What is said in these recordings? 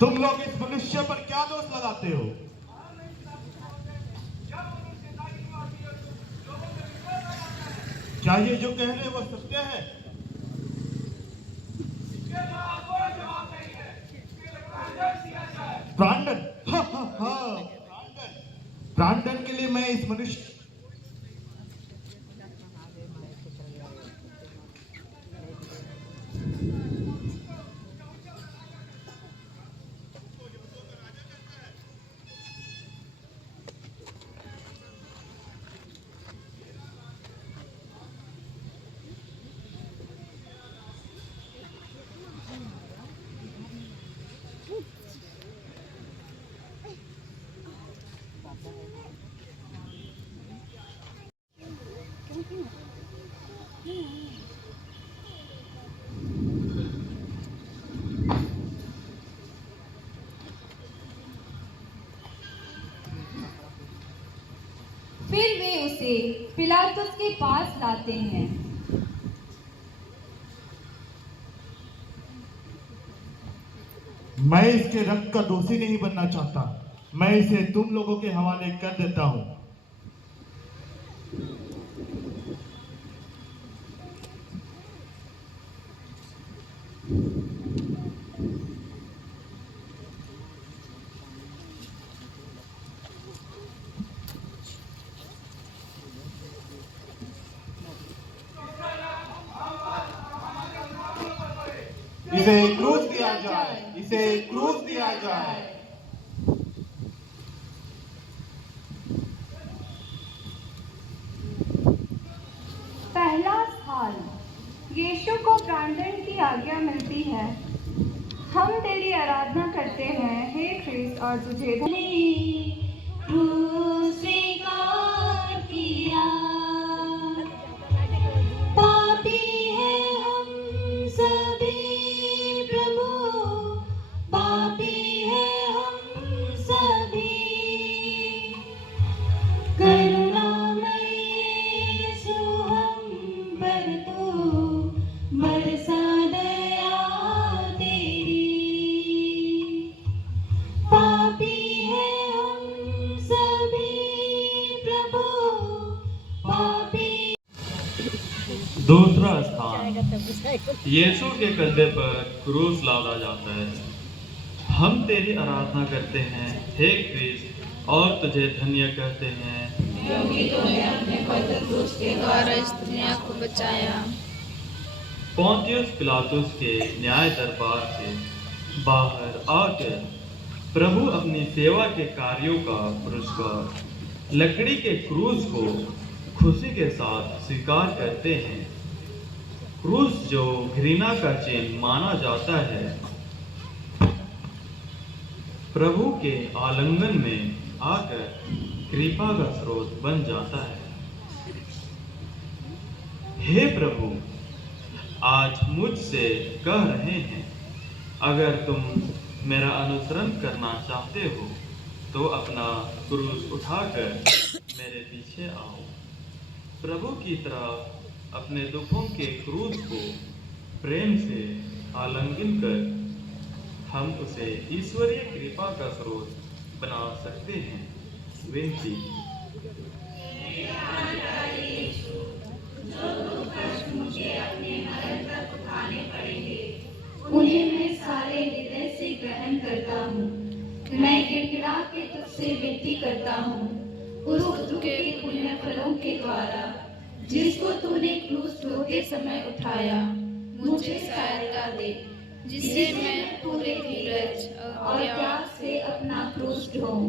तुम लोग इस मनुष्य पर क्या दोष लगाते हो? क्या ये जो कह रहे वो सत्य है? प्राणदंड? हा हा हा, प्राणदंड के लिए मैं इस मनुष्य फिर वे उसे पिलातुस के पास लाते हैं। मैं इसके रक्त का दोषी नहीं बनना चाहता। मैं इसे तुम लोगों के हवाले कर देता हूं। इसे क्रूस दिया जाए, इसे क्रूस दिया जाए। पहला स्थान, यीशु को प्राणदंड की आज्ञा मिलती है। हम तेरी आराधना करते हैं हे ख्रिस्त, और तुझे स्वीकार किया। पापी है हम सभी प्रभु, पापी है हम सभी। करुणामय यीशु हम पर तू बरसा दया तेरी। पापी है हम सभी प्रभु, पापी। दूसरा स्थान, यीशु के कंधे पर क्रूस लादा जाता है। हम तेरी आराधना करते हैं हे ख्रिस्त, और तुझे धन्य कहते हैं क्योंकि तूने अपने पवित्र क्रूस के द्वारा इस दुनिया को बचाया। पोंतियुस पिलातुस के न्याय दरबार से बाहर आकर प्रभु अपनी सेवा के कार्यों का पुरस्कार लकड़ी के क्रूस को खुशी के साथ स्वीकार करते हैं। क्रूस जो घृणा का चिन्ह माना जाता है, प्रभु के आलिंगन में आकर कृपा का स्रोत बन जाता है। हे प्रभु, आज मुझसे कह रहे हैं, अगर तुम मेरा अनुसरण करना चाहते हो तो अपना क्रूस उठाकर मेरे पीछे आओ। प्रभु की तरह अपने दुखों के क्रूस को प्रेम से आलिंगन कर हम उसे ईश्वरीय कृपा का स्रोत बना सकते हैं। विनती। उन्हें मैं सारे हृदय से ग्रहण करता हूँ। मैं गिड़गिड़ा के तुझसे विनती करता हूँ, उस पुत्र के पुण्य फलों के द्वारा, जिसको तूने क्रूस ढोते समय उठाया, मुझे सहायता दे, जिससे मैं पूरे धीरज और त्याग से अपना क्रूस ढोऊं।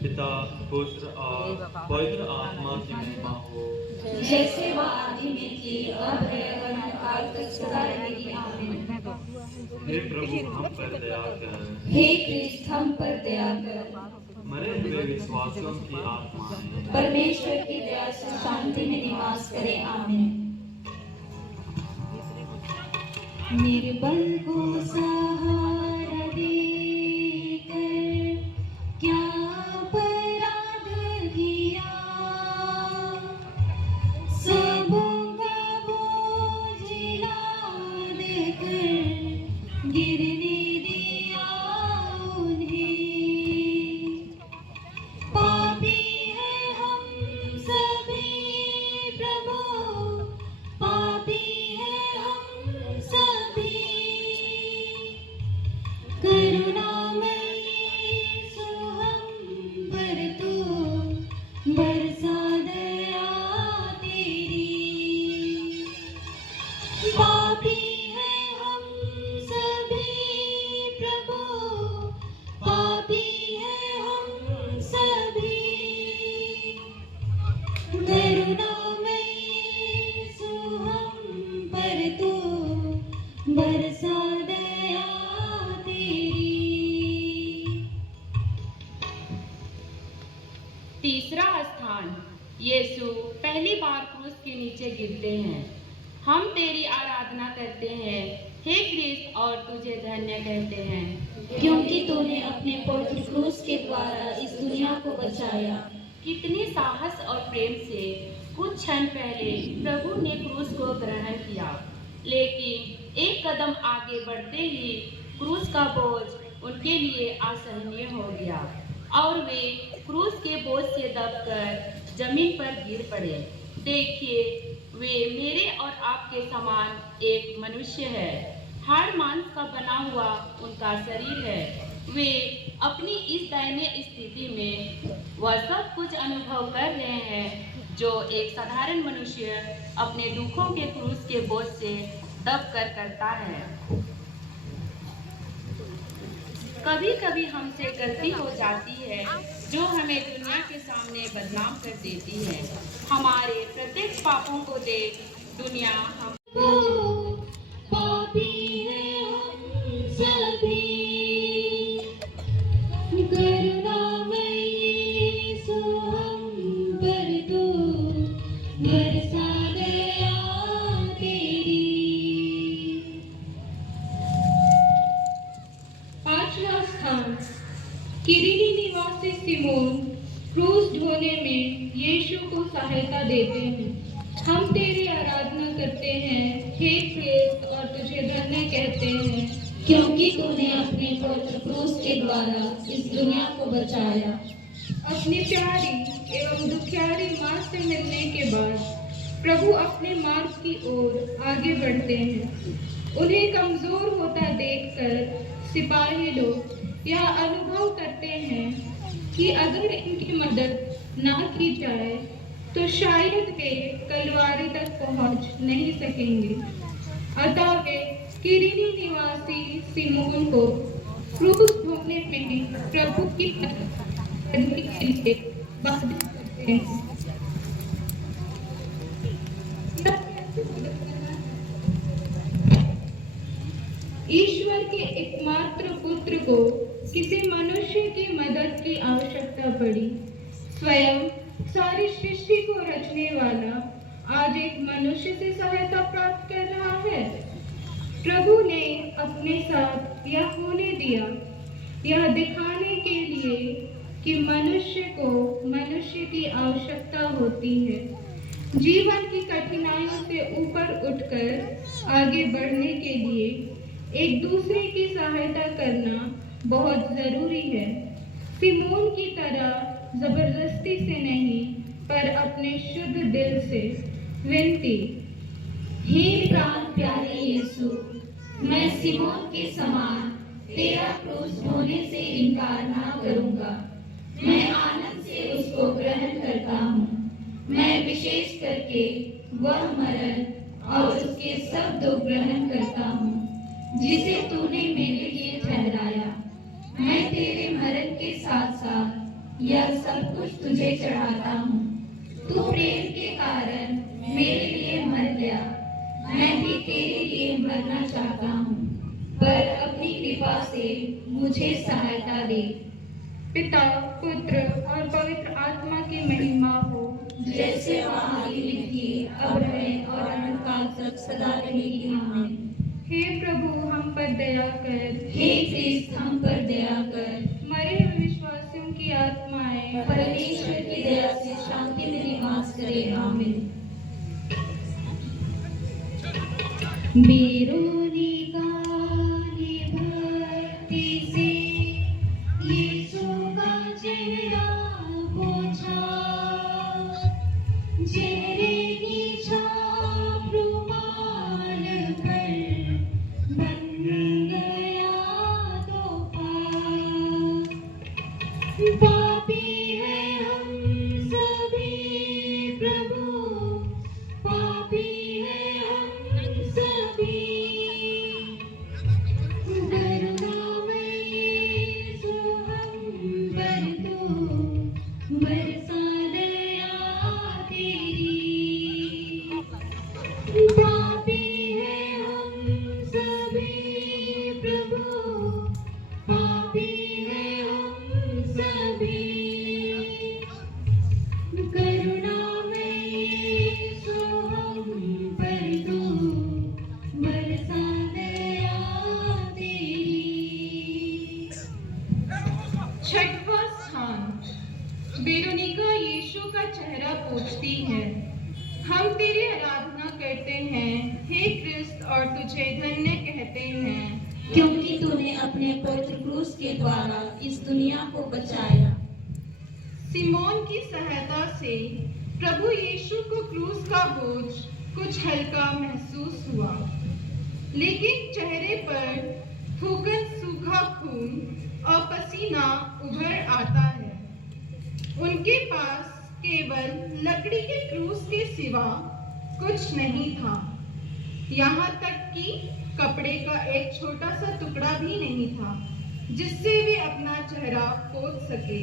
पिता, पुत्र और पवित्र आत्मा की महिमा हो, जैसे वह आदि में थी, अब है और अनंतकाल तक सदा रहेगी। आमीन। हे प्रभु, हम पर दया कर। हे ख्रिस्त, हम पर दया कर। मरे हुए विश्वासियों की आत्माएं परमेश्वर की दया से शांति में निवास करें। आमीन। निर्बल को सहारा देकर क्या अपराध किया, सबों का बोझ लाद कर गिरने दिया उन्हें। पापी है हम सभी प्रभु, पापी है हम सभी। करुणामय यीशु हम पर तू बरसा दया तेरी। पापी है हम सभी प्रभु, पापी है हम सभी। करुणामय यीशु हम पर तू बरसा दया तेरी। तीसरा स्थान, यीशु पहली बार क्रूस के नीचे गिरते हैं। हम तेरी आराधना करते हैं हे क्रिस्त और तुझे धन्य कहते हैं, क्योंकि तूने अपने पवित्र क्रूस के द्वारा इस दुनिया को बचाया। कितने साहस और प्रेम से कुछ क्षण पहले प्रभु ने क्रूस को ग्रहण किया, लेकिन एक कदम आगे बढ़ते ही क्रूस का बोझ उनके लिए असहनीय हो गया और वे क्रूस के बोझ से दबकर जमीन पर गिर पड़े। देखिए, वे मेरे और आपके समान एक मनुष्य है। हाड़ मांस का बना हुआ उनका शरीर है। वे अपनी इस दयनीय स्थिति में वह सब कुछ अनुभव कर रहे हैं जो एक साधारण मनुष्य अपने दुखों के क्रूस के बोझ से दबकर करता है। कभी कभी हमसे गलती हो जाती है जो हमें दुनिया के सामने बदनाम कर देती है। हमारे प्रत्येक पापों को देख दुनिया हम पापी है हम सभी। करुणामय यीशु हम पर तू बरसा दया तेरी। पांचवा स्थान, किरीनी निवासी सिमोन क्रूस ढोने में यीशु को सहायता देते हैं। हम तेरी आराधना करते हैं हे क्रिस्त और तुझे धन्य कहते हैं, क्योंकि तूने अपने पवित्र क्रूस के द्वारा इस दुनिया को बचाया। अपनी प्यारी एवं दुखियारी माँ से मिलने के बाद प्रभु अपने मार्ग की ओर आगे बढ़ते हैं। उन्हें कमजोर होता देखकर सिपाही लोग यह अनुभव करते हैं कि अगर इनकी मदद ना की जाए तो शायद वे कलवारी तक पहुंच नहीं सकेंगे। अतः वे किरीनी निवासी सिमोन को क्रूस ढोने में प्रभु की मदद करने के लिए बाध्य करते हैं। ईश्वर के एकमात्र पुत्र को किसी मनुष्य की मदद की आवश्यकता पड़ी। स्वयं सारी सृष्टि को रचने वाला आज एक मनुष्य से सहायता प्राप्त कर रहा है। प्रभु ने अपने साथ यह होने दिया, यह दिखाने के लिए कि मनुष्य को मनुष्य की आवश्यकता होती है। जीवन की कठिनाइयों से ऊपर उठकर आगे बढ़ने के लिए एक दूसरे की सहायता करना बहुत जरूरी है। सिमोन की तरह जबरदस्ती से नहीं, पर अपने शुद्ध दिल से विनती। हे प्राण प्यारे यीशु, मैं सिमोन के समान तेरा क्रूस ढोने से इनकार ना करूंगा। मैं आनंद से उसको ग्रहण करता हूँ। मैं विशेष करके वह मरण और उसके सब दुख ग्रहण करता हूँ जिसे तूने मेरे लिए ठहराया। मैं तेरे मरण के साथ साथ यह सब कुछ तुझे चढ़ाता हूँ। तू प्रेम के कारण मेरे लिए मर गया। मैं भी तेरे लिए मरना चाहता हूँ, पर अपनी कृपा से मुझे सहायता दे। पिता, पुत्र और पवित्र आत्मा की महिमा हो, जैसे वह आदि में थी, अब रहे और अनंत काल तक सदा रहेगी। आमीन। हे प्रभु, हम पर दया कर। हे क्रिस्त, हम पर दया कर। मरे हुए विश्वासियों की आत्माएं परमेश्वर की दया से शांति में निवास करे। आमीन। वेरोनिका ने छठवां स्थान, वेरोनिका यीशु का चेहरा पोंछती है। हम तेरी आराधना करते हैं हे क्रिस्त और तुझे धन्य कहते हैं, क्योंकि तूने अपने पवित्र क्रूस के द्वारा इस दुनिया को बचाया। सिमोन की सहायता से प्रभु यीशु को क्रूस का बोझ कुछ हल्का महसूस हुआ, लेकिन चेहरे पर फूकन, सूखा खून और पसीना उभर आता है। उनके पास केवल लकड़ी के क्रूस के सिवा कुछ नहीं था। यहाँ तक कि कपड़े का एक छोटा सा टुकड़ा भी नहीं था जिससे वे अपना चेहरा पोंछ सके।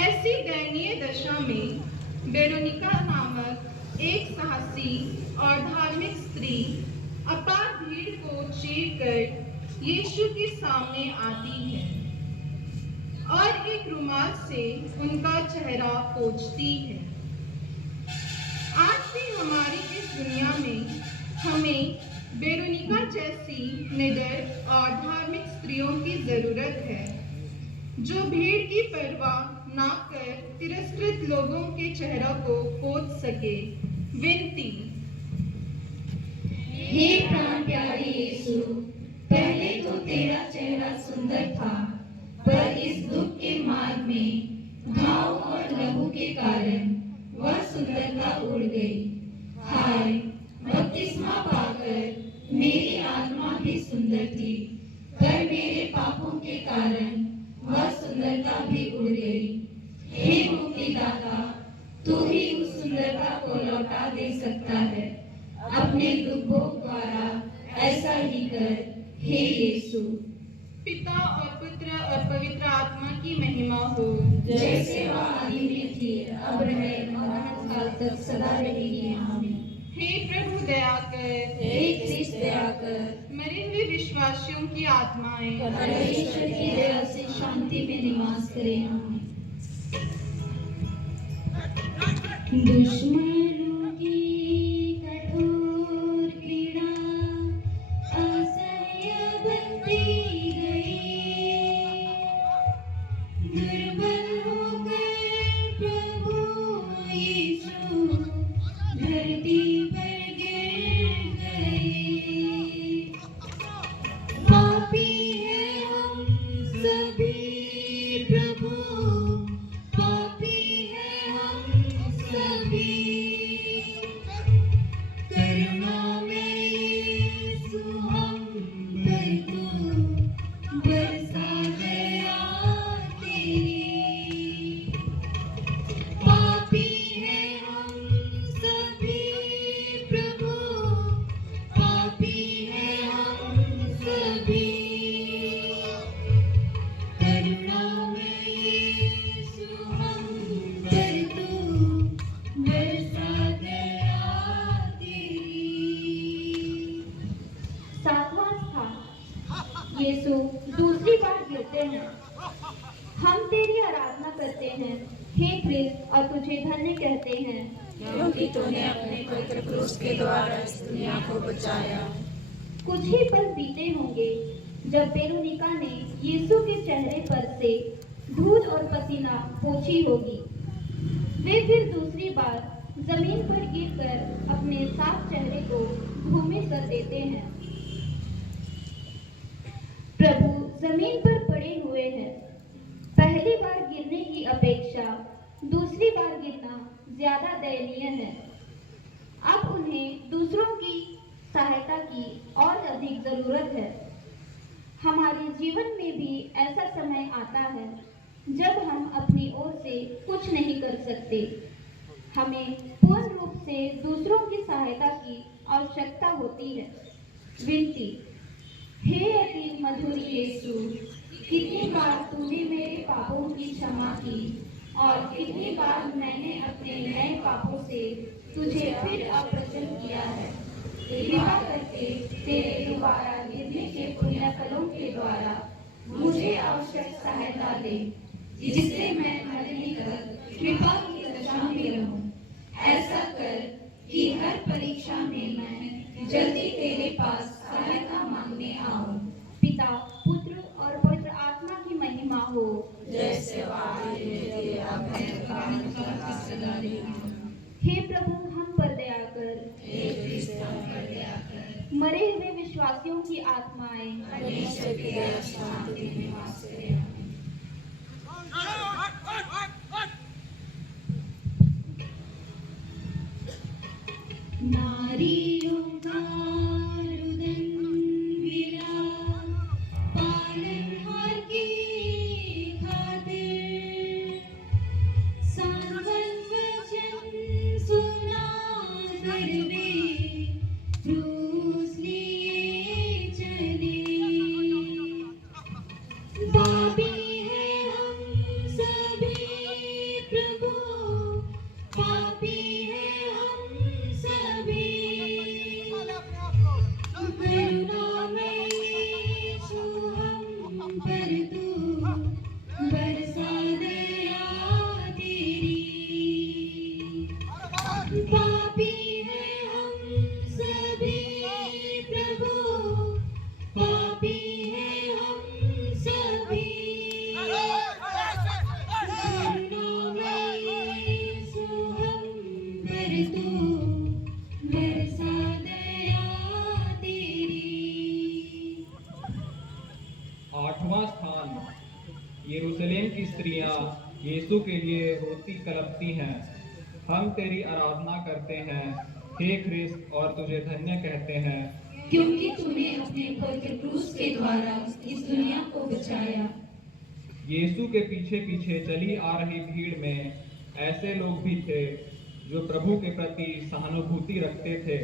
ऐसी दयनीय दशा में वेरोनिका नामक एक साहसी और धार्मिक स्त्री अपार भीड़ को चीरकर यीशु के सामने आती है और एक रुमाल से उनका चेहरा पोंछती है। आज भी हमारी इस दुनिया में हमें वेरोनिका जैसी निडर और धार्मिक स्त्रियों की जरूरत है, जो भीड़ की परवाह ना कर तिरस्कृत लोगों के चेहरा को पोंछ सके। विनती। हे प्राण प्यारे यीशु, पहले तो तेरा चेहरा सुंदर था, पर इस दुख के मार्ग में घाव और लहू के कारण वह सुंदरता उड़ गई। हाय, बपतिस्मा पाकर मेरी आत्मा भी सुंदर थी, पर मेरे पापों के कारण वह सुंदरता भी उड़ गई। हे मुक्तिदाता, तू ही उस सुंदरता को लौटा दे सकता है। अपने दुखों द्वारा ऐसा ही कर, हे यीशु। पिता और पुत्र और पवित्र आत्मा की महिमा हो, जैसे वह आदि में थी, अब रहे और अनंत काल तक सदा रहेगी। आमीन। हे प्रभु दया कर, हे क्रिस्त दया कर, मरे हुए विश्वासियों की आत्माएं परमेश्वर की दया से शांति में निवास करें। आमीन। दुश्मनों की कठोर पीड़ा असह्य बनती गई, दुर्बल होकर प्रभु यीशु धरती पर गिर गए। पापी हैं हम सभी प्रभु, पापी हैं हम सभी, करुणा में यीशु हम पर तू बरसा दया तेरी। पापी हैं हम सभी प्रभु, पापी हैं हम सभी, करुणा में यीशु हम पर तू बरसा दया तेरी। सातवां स्थान, यीशु दूसरी बार गिरते हैं। हम तेरी आराधना करते हैं हे क्रिस्त और तुझे धन्य कहते हैं, क्योंकि तूने अपने पवित्र क्रूस के द्वारा इस दुनिया को बचाया। कुछ ही पल बीते होंगे जब वेरोनिका ने यीशु के चेहरे पर से धूल और पसीना पोंछी होगी। वे फिर दूसरी बार जमीन पर गिरकर अपने साफ चेहरे को धूमिल कर देते हैं। प्रभु जमीन पर पड़े हुए हैं। पहली बार गिरने की अपेक्षा दूसरी बार गिरना ज्यादा दयनीय है। अब उन्हें दूसरों की सहायता की और अधिक जरूरत है। हमारे जीवन में भी ऐसा समय आता है जब हम अपनी ओर से कुछ नहीं कर सकते। हमें पूर्ण रूप से दूसरों की सहायता की आवश्यकता होती है। विनती। हे अति मधुर यीशु, कितनी बार तूने मेरे पापों की क्षमा की और कितनी बार मैंने अपने नए पापों से तुझे फिर अप्रसन्न किया है। कृपा करके तेरे दोबारा गिरने के पुण्य फलों के द्वारा मुझे आवश्यक सहायता दे, जिससे मैं मरने तक कृपा की दशा में रहूं। ऐसा कर कि हर परीक्षा में मैं जल्दी तेरे पास सहायता मांगने आऊं। पिता विश्वासियों की आत्माएं परमेश्वर की दया शांति में निवास करे। नारियों का रुदन विला पालनहार की खातिर सांत्वन वचन सुना कर वे क्रूस लिए चले। पापी है हम सभी प्रभु, पापी है हम सभी, करुणामय यीशु हम पर तू बरसा दया तेरी। पापी है हम सभी प्रभु, पापी है हम सभी, करुणामय यीशु हम पर तू बरसा दया तेरी। 8वां स्थान, यरूशलेम की स्त्रियां यीशु के लिए रोती कलपती हैं। हम तेरी आराधना करते हैं हे ख्रिस्त, और तुझे धन्य कहते हैं, क्योंकि तूने अपने पवित्र क्रूस के द्वारा इस दुनिया को बचाया। यीशु के पीछे पीछे चली आ रही भीड़ में ऐसे लोग भी थे जो प्रभु के प्रति सहानुभूति रखते थे।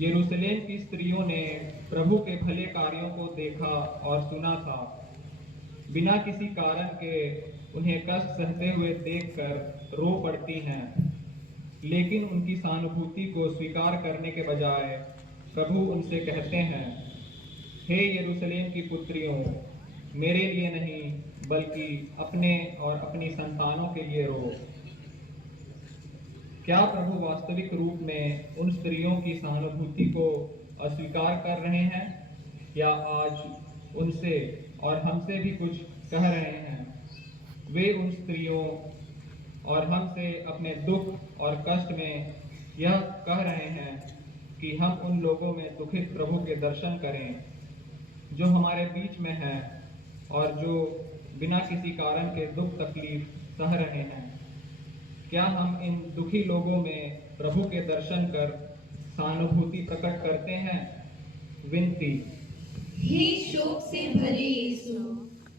यरूशलेम की स्त्रियों ने प्रभु के भले कार्यों को देखा और सुना था। बिना किसी कारण के उन्हें कष्ट सहते हुए देखकर रो पड़ती हैं, लेकिन उनकी सहानुभूति को स्वीकार करने के बजाय प्रभु उनसे कहते हैं, हे यरूशलेम की पुत्रियों, मेरे लिए नहीं बल्कि अपने और अपनी संतानों के लिए रो। क्या प्रभु वास्तविक रूप में उन स्त्रियों की सहानुभूति को अस्वीकार कर रहे हैं, या आज उनसे और हमसे भी कुछ कह रहे हैं? वे उन स्त्रियों और हमसे अपने दुख और कष्ट में यह कह रहे हैं कि हम उन लोगों में दुखित प्रभु के दर्शन करें जो हमारे बीच में हैं और जो बिना किसी कारण के दुख तकलीफ सह रहे हैं। क्या हम इन दुखी लोगों में प्रभु के दर्शन कर सहानुभूति प्रकट करते हैं? विनती। हे शोक से भरे यीशु,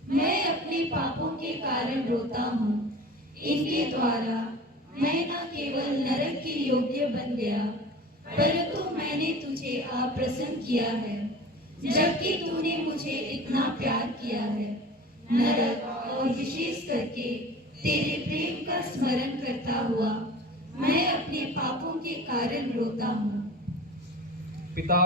मैं अपने पापों के कारण रोता हूँ। इनके द्वारा मैं न केवल नरक के योग्य बन गया, परंतु मैंने तुझे अप्रसन्न किया है, जबकि तूने मुझे इतना प्यार किया है। नरक और विशेष करके तेरे प्रेम का स्मरण करता हुआ मैं अपने पापों के कारण रोता हूँ। पिता,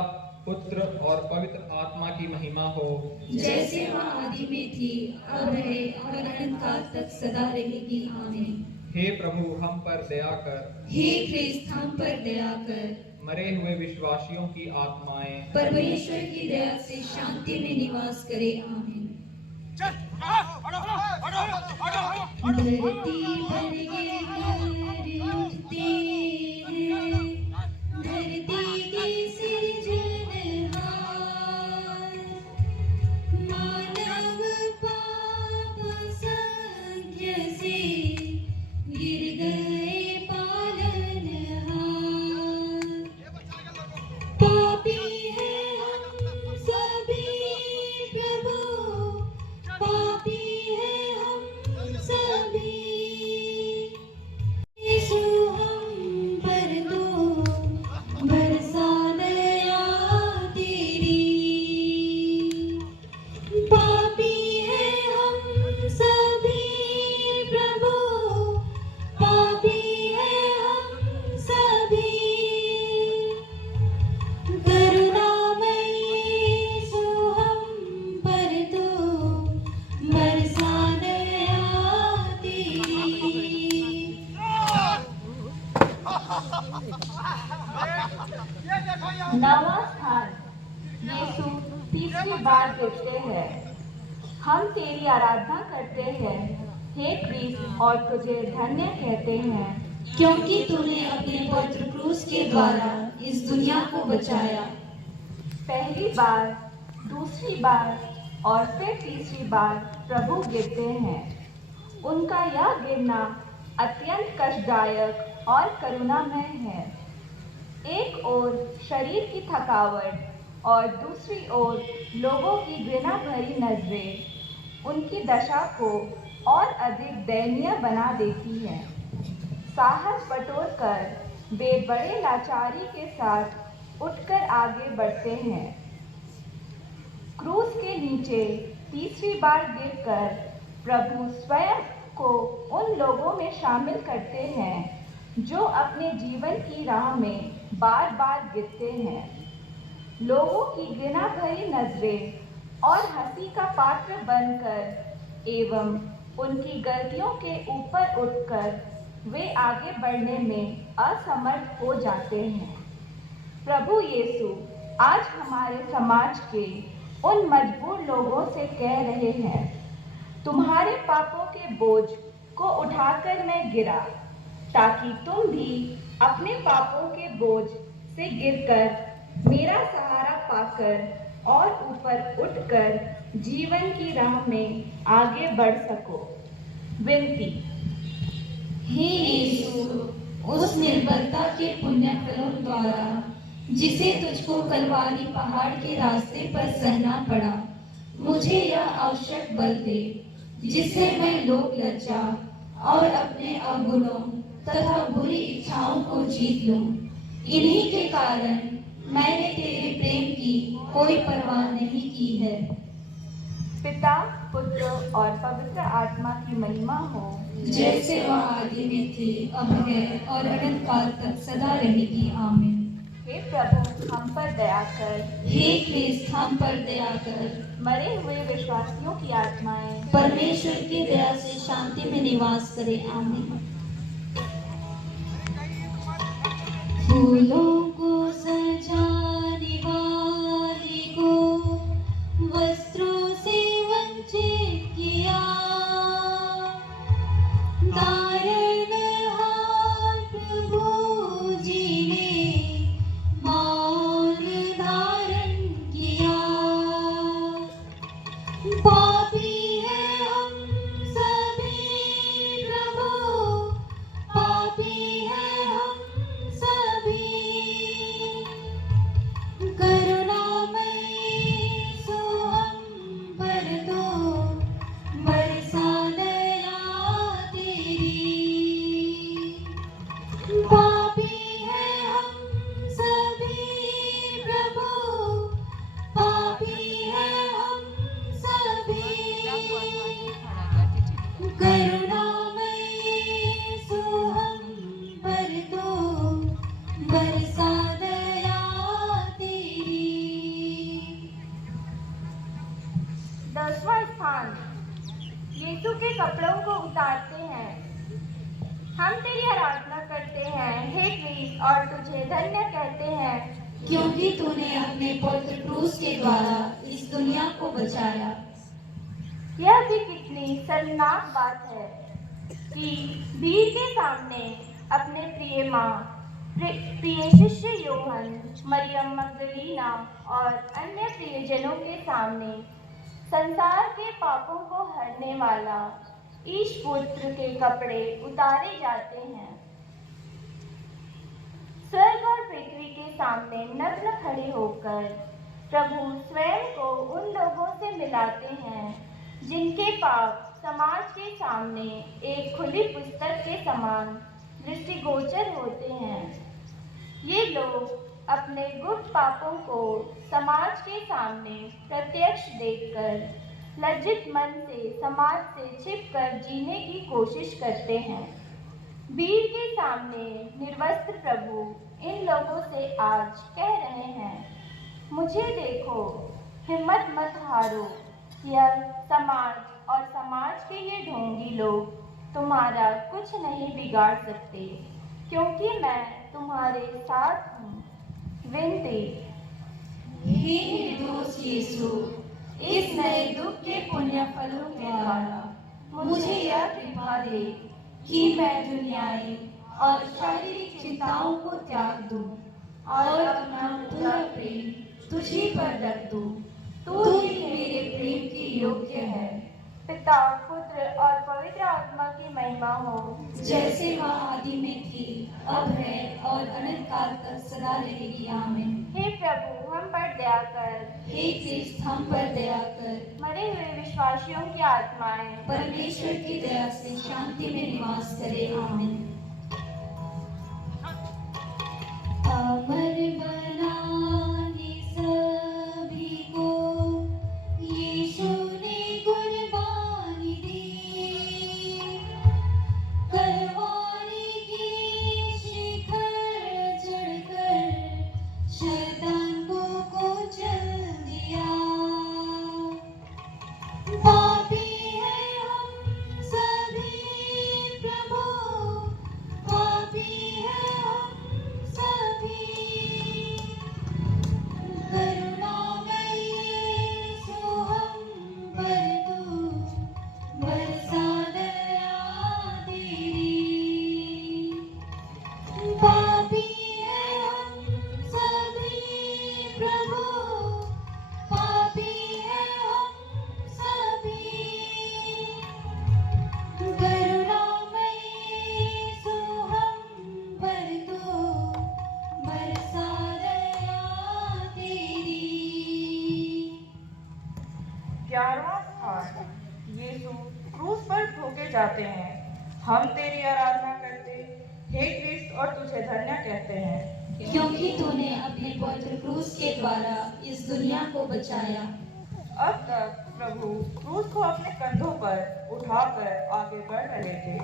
पुत्र और पवित्र आत्मा की महिमा हो, जैसे वह आदि में थी, अब है और अनंत काल तक सदा रहेगी। आमीन। हे प्रभु, हम पर दया कर। हे ख्रिस्त, हम पर दया कर। मरे हुए विश्वासियों की आत्माएं परमेश्वर की दया से शांति में निवास करे। आमीन। धरती पर गिरकर उठते हैं, धरती के सिरजनहार, मानव पाप असंख्य से गिर गए पालनहार। पापी है हम सभी प्रभु, पापी है हम सभी, यीशु हम पर दो बरसा दया तेरी। पापी है हम सभी प्रभु, पापी है हम सभी, करुणामय यीशु हम पर दो बरसा दया तेरी। नवा स्थान, यीशु तीसरी बार कहते हैं, हम तेरी आराधना करते हैं हे ख्रिस्त, और तुझे धन्य कहते हैं, क्योंकि तूने अपने पवित्र क्रूस के द्वारा इस दुनिया को बचाया। पहली बार, दूसरी बार और फिर तीसरी बार प्रभु गिरते हैं। उनका यह गिरना अत्यंत कष्टदायक और करुणामय है। एक ओर शरीर की थकावट और दूसरी ओर लोगों की घृणा भरी नजरें उनकी दशा को और अधिक दयनीय बना देती हैं। साहस बटोरकर वे बड़े लाचारी के साथ उठकर आगे बढ़ते हैं। क्रूस के नीचे तीसरी बार गिरकर प्रभु स्वयं को उन लोगों में शामिल करते हैं जो अपने जीवन की राह में बार बार गिरते हैं। लोगों की घृणा भरी नजरें और हंसी का पात्र बनकर एवं उनकी गलतियों के ऊपर उठकर वे आगे बढ़ने में असमर्थ हो जाते हैं। प्रभु यीशु आज हमारे समाज के उन मजबूर लोगों से कह रहे हैं, तुम्हारे पापों के बोझ को उठाकर मैं गिरा, ताकि तुम भी अपने पापों के बोझ से गिरकर मेरा सहारा पाकर और ऊपर उठकर जीवन की राह में आगे बढ़ सको। विनती। हे यीशु, उस निर्बलता के पुण्य फलों द्वारा जिसे तुझको कलवारी पहाड़ के रास्ते पर सहना पड़ा, मुझे यह आवश्यक बल दे जिससे मैं लोक लज्जा और अपने अवगुणों तथा बुरी इच्छाओं को जीत लूं। इन्हीं के कारण मैंने तेरे प्रेम की कोई परवाह नहीं की है। पिता, पुत्र और पवित्र आत्मा की महिमा हो, जैसे वह आदि में थी, अब है और अनंत काल तक सदा रहेगी। आमीन। हे प्रभु, हम पर दया कर। हे क्रिस्त, हम पर दया कर। मरे हुए विश्वासियों की आत्माएं परमेश्वर की दया से शांति में निवास करे। आमीन। फूलों को सजाने वाली को वस्त्रों से वंचित किया, तारनहार प्रभु जी ने मौन धारण किया। पापी है हम सभी प्रभु, पापी है हम सभी, करुणामय सो हम पर तो बरसा दया तेरी। पापी है हम सभी प्रभु, पापी है हम सभी, करुणामय सो हम पर तो बरसा दया तेरी। 10वां स्थान, यीशु के कपड़ों को उतारते हैं। हम तेरी आराधना करते हैं हे क्रिस्त, और तुझे धन्य कहते हैं क्योंकि तूने अपने पवित्र क्रूस के द्वारा इस दुनिया को बचाया। यह भी कितनी शर्मनाक बात है कि भीड़ के सामने अपने प्रिय माँ, प्रिय शिष्य यूहन, मरियम मगदलीना और अन्य प्रियजनों के सामने संसार के पापों को हरने वाला ईश पुत्र के कपड़े उतारे जाते हैं। स्वर्ग और पृथ्वी के सामने नग्न खड़े होकर प्रभु स्वयं को उन लोगों से मिलाते हैं जिनके पाप समाज के सामने एक खुली पुस्तक के समान दृष्टिगोचर होते हैं। ये लोग अपने गुप्त पापों को समाज के सामने प्रत्यक्ष देखकर लज्जित मन से समाज से छिपकर जीने की कोशिश करते हैं। भीड़ के सामने निर्वस्त्र प्रभु इन लोगों से आज कह रहे हैं, मुझे देखो, हिम्मत मत हारो। यह समाज और समाज के ये ढोंगी लोग तुम्हारा कुछ नहीं बिगाड़ सकते, क्योंकि मैं तुम्हारे साथ हूँ। विनती। हे निर्दोष यीशु, इस नए दुख के पुण्य फलों के द्वारा मुझे यह कृपा दे कि मैं दुनियाई और शारीरिक चिंताओं को त्याग दूं और अपना पूरा प्रेम तुझी पर रख दूं, तू ही मेरे प्रेम की योग्य है। पिता, पुत्र और पवित्र आत्मा की महिमा हो, जैसे वह आदि में थी, अब है और अनंत काल तक सदा रहेगी। आमीन। हे प्रभु, हम पर दया कर। हे क्रिस्त, हम पर दया कर। मरे हुए विश्वासियों की आत्माएं परमेश्वर की दया से शांति में निवास करे। आमीन। अमर बनाने सभी को यीशु ने कुर्बानी दी, कलवारी की शिखर चढ़कर शैतान को कुचल दिया। पापी है हम सभी प्रभु, पापी है हम सभी, करुणामय यीशु हम पर तू बरसा दया तेरी। पापी है हम सभी प्रभु, पापी है हम सभी, करुणामय यीशु हम पर तू बरसा दया तेरी। 11वां स्थान, यीशु क्रूस पर ठोके जाते हैं। हम तेरी आराधना करते, हे क्रिस्त, और तुझे धन्य कहते हैं, क्योंकि तूने अपने पवित्र क्रूस के द्वारा इस दुनिया को बचाया। अब तक प्रभु क्रूस को अपने कंधों पर उठाकर आगे बढ़ रहे थे,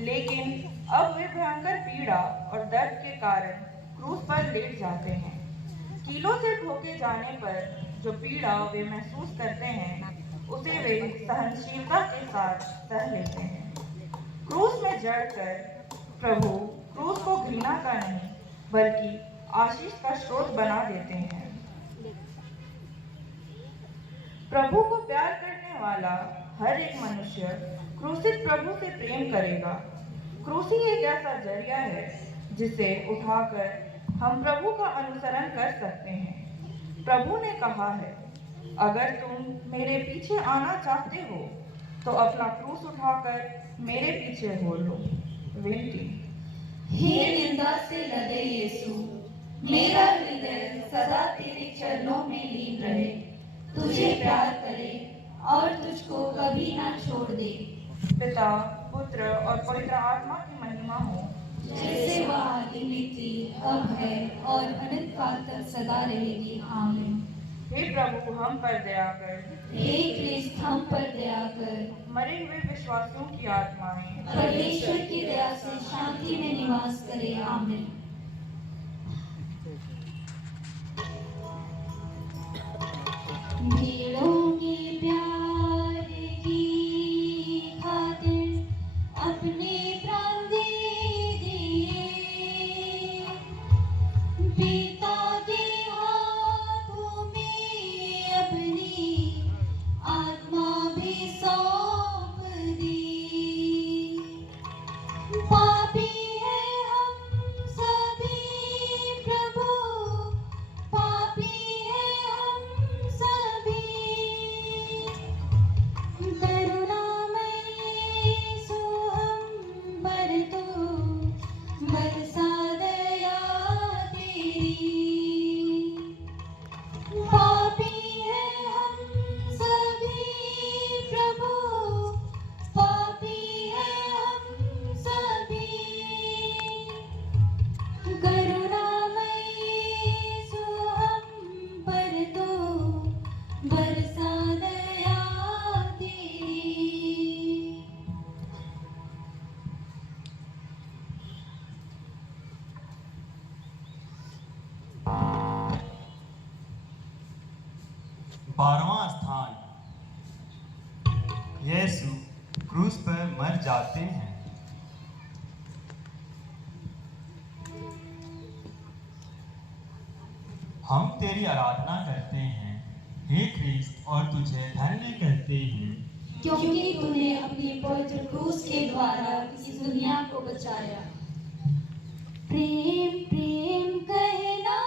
लेकिन अब वे भयंकर पीड़ा और दर्द के कारण क्रूस पर लेट जाते हैं। कीलों से ठोके जाने पर जो पीड़ा वे महसूस करते हैं, उसे वे सहनशीलता के साथ सह लेते हैं। क्रूस में जड़कर प्रभु क्रूस को घृणा का नहीं, बल्कि आशीष का स्रोत बना देते हैं। प्रभु को प्यार करने वाला हर एक मनुष्य क्रूसित प्रभु से प्रेम करेगा। क्रूसी एक ऐसा जरिया है जिसे उठाकर हम प्रभु का अनुसरण कर सकते हैं। प्रभु ने कहा है, अगर तुम मेरे पीछे आना चाहते हो तो अपना क्रूस उठाकर मेरे पीछे हो लो। विनती। हे निंदा से लदे यीशु, मेरा हृदय सदा तेरे चरणों में लीन रहे, तुझे प्यार करे और तुझको कभी ना छोड़ दे। पिता, पुत्र और पवित्र आत्मा की महिमा हो, जैसे वह आदि में थी, अब है और अनंत काल तक सदा रहेगी। आमीन। हे प्रभु, हम पर दया कर। हे क्रिस्त, हम पर दया कर। मरे हुए विश्वासियों की आत्माएं परमेश्वर की दया से शांति में निवास करे। आमीन। भीड़ों के प्यार की खातिर अपने प्राण दे दिए, पिता के हाथों में अपनी आत्मा भी सौंप दी। पापी है हम सभी प्रभु, पापी है हम सभी, करुणामय यीशु हम पर तू बरसा दया तेरी। पापी है हम सभी प्रभु, पापी है हम सभी, करुणामय यीशु हम पर तू बरसा दया तेरी। बारहवां स्थान, यीशु क्रूस पर मर जाते हैं। हम तेरी आराधना करते हैं, हे क्रिस्त, और तुझे धन्य कहते हैं, क्योंकि तूने अपने पवित्र क्रूस के द्वारा इस दुनिया को बचाया। प्रेम प्रेम कहना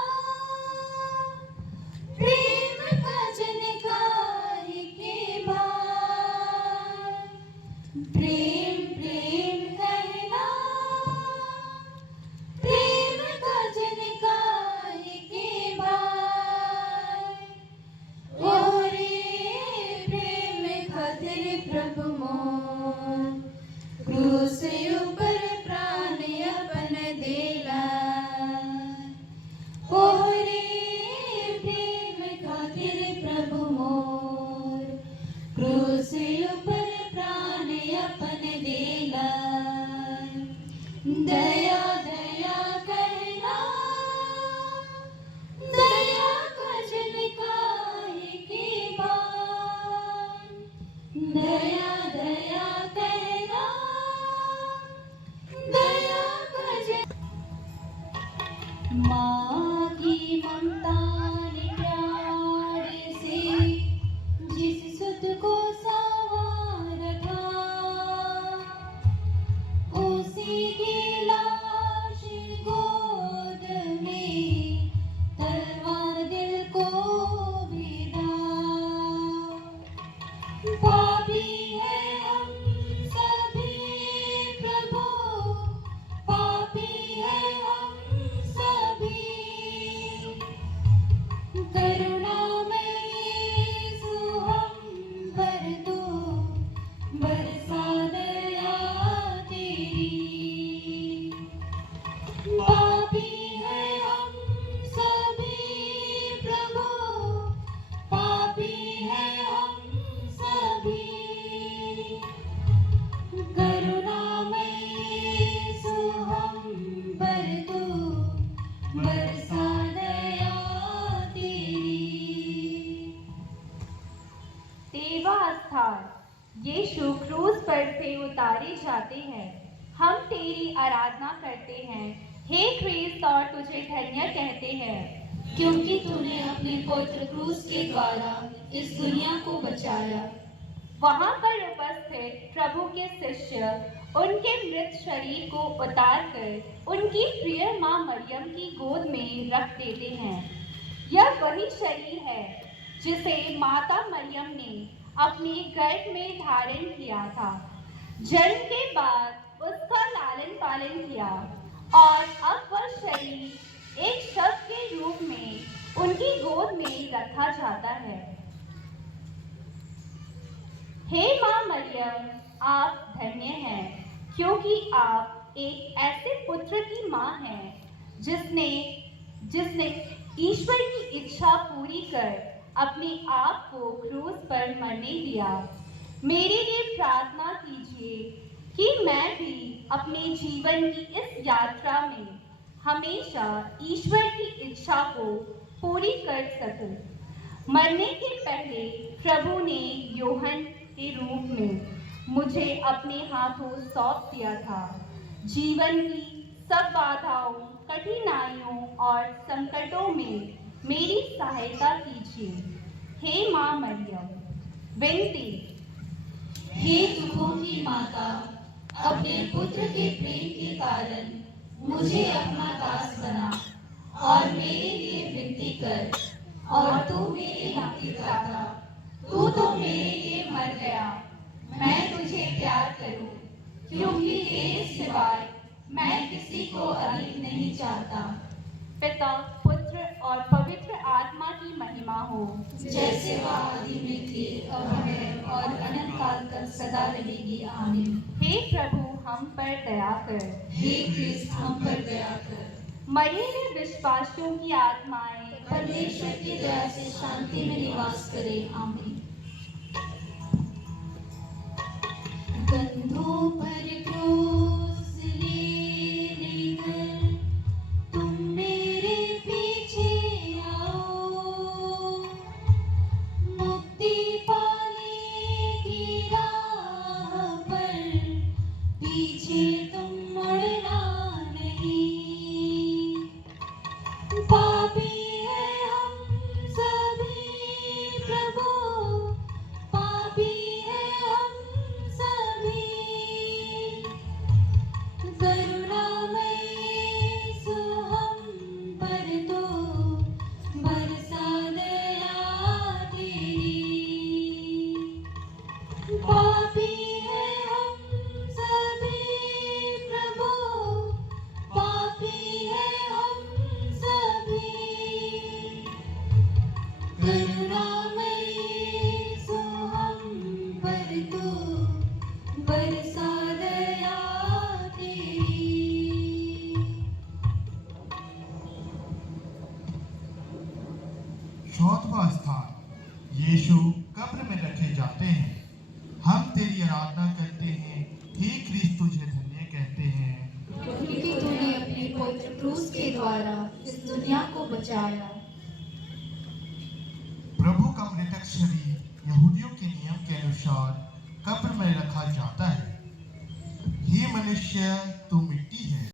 यीशु क्रूस पर से उतारे जाते हैं, हम तेरी आराधना करते हैं। हे ख्रीस्त, और तुझे धन्य कहते हैं, क्योंकि तूने अपने पवित्र क्रूस के द्वारा इस दुनिया को बचाया। वहां पर उपस्थित प्रभु के शिष्य उनके मृत शरीर को उतारकर उनकी प्रिय मां मरियम की गोद में रख देते हैं। यह वही शरीर है जिसे माता मरियम ने अपने गर्भ में धारण किया था। जन्म के बाद उसका लालन पालन किया और अब वह शरीर एक शव के रूप में उनकी गोद में रखा जाता है। हे मां मरियम, आप धन्य हैं, क्योंकि आप एक ऐसे पुत्र की मां हैं जिसने ईश्वर की इच्छा पूरी कर अपने आप को क्रूस पर मरने दिया। मेरे लिए प्रार्थना कीजिए कि मैं भी अपने जीवन की इस यात्रा में हमेशा ईश्वर की इच्छा को पूरी कर सकूं। मरने के पहले प्रभु ने यूहन्ना के रूप में मुझे अपने हाथों सौंप दिया था। जीवन की सब बाधाओं, कठिनाइयों और संकटों में मेरी सहायता कीजिए। हे मां मरियम, विनती। हे दुखों की माता, अपने पुत्र के प्रेम के कारण मुझे अपना दास बना और मेरे लिए विनती कर। और तू मेरे मुक्तिदाता, तू तो मेरे लिए मर गया। मैं तुझे प्यार करूं, क्योंकि तेरे सिवाय मैं किसी को अधिक नहीं चाहता। पिता, पुत्र और पवित्र आत्मा की महिमा हो, जैसे वह आदि में थी, अब है और अनंत काल तक सदा रहेगी। आमीन। हे प्रभु, हम पर दया कर। हे क्रिस्त, हम पर दया कर। मरे हुए विश्वासियों की आत्माएं परमेश्वर की दया से शांति में निवास करे। आमीन। कंधों पर क्रूस लेकर तुम मेरे पीछे आओ, मुक्ति पाने की राह पर पीछे तुम मुड़ना नहीं। पापी है हम सभी प्रभु, पापी है हम सभी। करुणामय यीशु, हम पर तो बरसा दया तेरी। पापी है हम सभी प्रभु, पापी है हम सभी। करुणामय यीशु, हम पर तो बरसा दया तेरी। चौथवा स्थान, यीशु कब्र में रखे जाते हैं। हम तेरी आराधना करते हैं। हे ख्रीस्त, तुझे धन्य कहते हैं, क्योंकि तूने अपने पवित्र क्रूस के द्वारा इस दुनिया को बचाया। प्रभु का मृतक शरीर यहूदियों के नियम के अनुसार कब्र में रखा जाता है। हे मनुष्य, तू मिट्टी